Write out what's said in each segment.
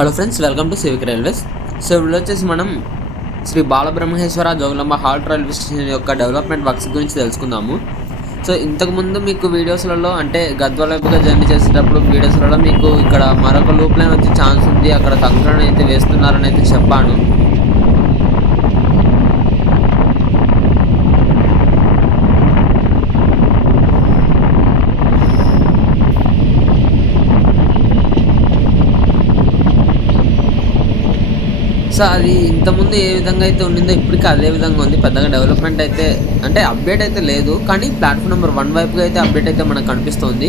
Hello friends welcome to civic railways so ఇప్పుడు వచ్చేసి మనం Shri Balabrahmeshwara Jogulamma halt railway station యొక్క development works గురించి తెలుసుకుందాము. సో ఇంతకుముందు మీకు వీడియోస్లలో అంటే గద్వాల వైపుగా జర్నీ చేసేటప్పుడు వీడియోస్లలో మీకు ఇక్కడ మరొక లూప్ లైన్ వచ్చే ఛాన్స్ ఉంది. అక్కడ కంకరణ అయితే వేస్తున్నారని అయితే చెప్పాను. సో అది ఇంతకుముందు ఏ విధంగా అయితే ఉండిందో ఇప్పటికీ అదే విధంగా ఉంది. పెద్దగా డెవలప్మెంట్ అయితే అంటే అప్డేట్ అయితే లేదు. కానీ ప్లాట్ఫామ్ నెంబర్ వన్ వైపుగా అయితే అప్డేట్ అయితే మనకు కనిపిస్తుంది.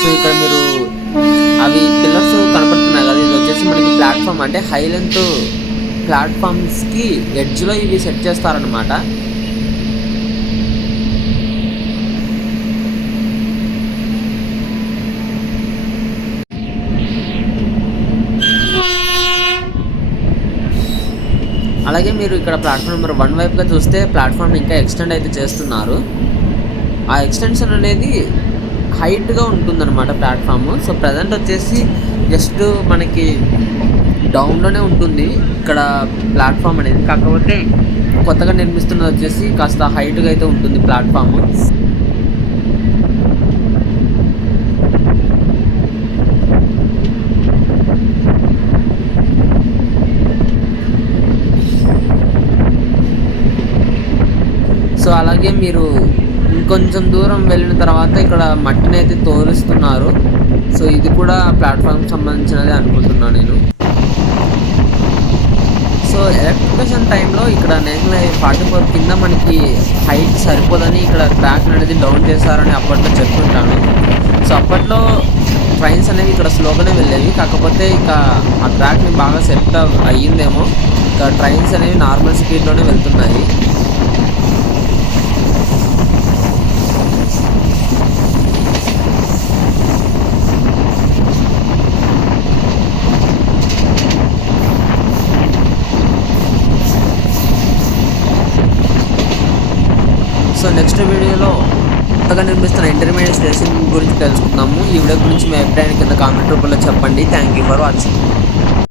సో ఇక్కడ మీరు అవి పిల్లర్స్ కనపడుతున్నాయి కదా. ఇది వచ్చేసి మనకి ప్లాట్ఫామ్ అంటే హై లెంత్ ప్లాట్ఫామ్స్కి ఎడ్జ్లో ఇవి సెట్ చేస్తారనమాట అలాగే మీరు ఇక్కడ ప్లాట్ఫామ్ నెంబర్ వన్ వైపుగా చూస్తే ప్లాట్ఫామ్ ఇంకా ఎక్స్టెండ్ అయితే చేస్తున్నారు. ఆ ఎక్స్టెన్షన్ అనేది హైట్గా ఉంటుందన్నమాట ప్లాట్ఫామ్ సో ప్రజెంట్ వచ్చేసి జస్ట్ మనకి డౌన్లోనే ఉంటుంది ఇక్కడ ప్లాట్ఫామ్ అనేది. కాకపోతే కొత్తగా నిర్మిస్తున్నది వచ్చేసి కాస్త హైట్గా అయితే ఉంటుంది ప్లాట్ఫామ్ సో అలాగే మీరు ఇంకొంచెం దూరం వెళ్ళిన తర్వాత ఇక్కడ మట్టిని అయితే తోలుస్తున్నారు. సో ఇది కూడా ప్లాట్ఫామ్కి సంబంధించినది అనుకుంటున్నాను నేను. సో ఎలక్ట్రిఫికేషన్ టైంలో ఇక్కడ నేషనల్ హైవే ఫార్టీ ఫోర్ కింద మనకి హైట్ సరిపోదని ఇక్కడ ట్రాక్ అనేది డౌన్ చేశారని అప్పట్లో చెప్తుంటాను. సో అప్పట్లో ట్రైన్స్ అనేవి ఇక్కడ స్లోగానే వెళ్ళేవి. కాకపోతే ఇక ఆ ట్రాక్ని బాగా సెట్ అయ్యిందేమో. ఇక ట్రైన్స్ అనేవి నార్మల్ స్పీడ్లోనే వెళ్తున్నాయి. సో నెక్స్ట్ వీడియోలో కొత్తగా నిర్మిస్తున్న ఇంటర్మీడియట్ స్టేషన్ గురించి తెలుసుకుందాము. ఈ వీడియో గురించి మీ అభిప్రాయాన్ని కింద కామెంట్ రూపంలో చెప్పండి. Thank you for watching